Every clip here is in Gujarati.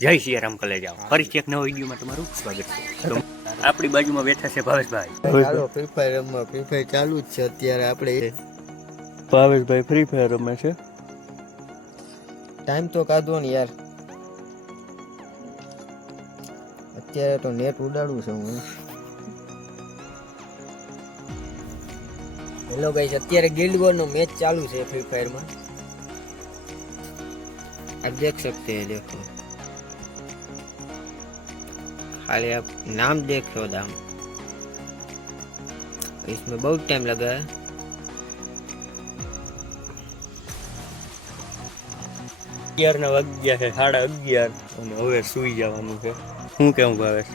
જય સિયારામ કલેજા ફરીથી એક નવા વિડીયોમાં તમારું સ્વાગત છે। તો આપણી બાજુમાં બેઠા છે ભાવેશભાઈ। ચાલો ફ્રી ફાયર રમવા, ફ્રી ફાયર ચાલુ જ છે અત્યારે। આપણે ભાવેશભાઈ ફ્રી ફાયર રમે છે। ટાઈમ તો કાઢવો ને યાર, અત્યારે તો નેટ ઉડાડવું છે હું। હેલો ગાઈસ, અત્યારે ગિલ્ડ વોર નો મેચ ચાલુ છે फ्री फायर में। आप देख सकते हैं, देखो खाली आप नाम देखो दाम, इसमें बहुत टाइम लगा है। અગિયારના વાગ્યા છે, 11:30 અને હવે સૂઈ જવાનું છે। શું કેવું ભાવેશ?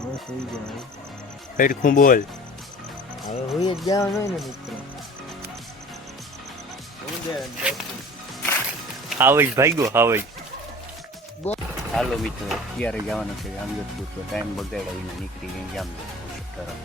હવે સુઈ જવાનું, સરખું બોલ। હવે હુઈ જ જવાનું હોય ને મિત્રો। હાવજ ભાગ્યો હાવજ। હાલો મિત્રો, અત્યારે જવાનું છે જામજોધપુર। તો ટાઈમ બગાડ્યા વિના નીકળી ગઈ જામજોધપુર તરફ।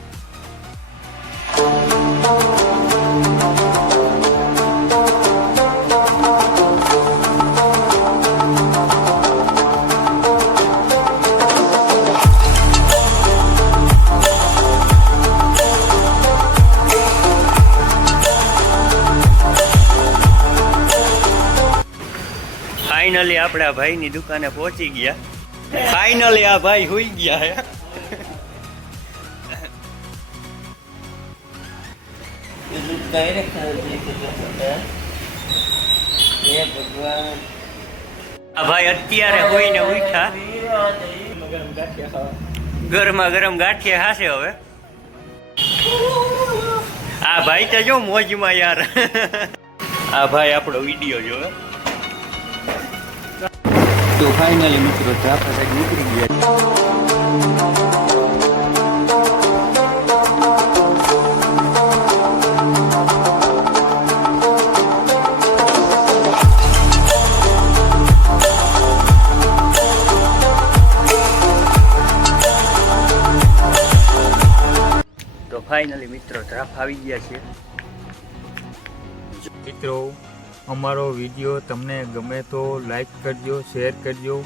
ફાઇનલી આપણે આ ભાઈની દુકાને પહોંચી ગયા। ફાઇનલી આ ભાઈ હોઈ ગયા હે। આ ભાઈ અત્યારે હોઈને ઉઠ્યા, ગરમા ગરમ ગાંઠિયા ખાશે હવે। આ ભાઈ તો જો મોજમાં યાર। આ ભાઈ આપણો વિડીયો જોવે। તો ફાઇનલી મિત્રો આપણે નીકળી ગયા। તો ફાઇનલી મિત્રો ટ્રાફ આવી ગયા છે। મિત્રો, અમારો વિડીયો તમને ગમે તો લાઈક કરજો, શેર કરજો।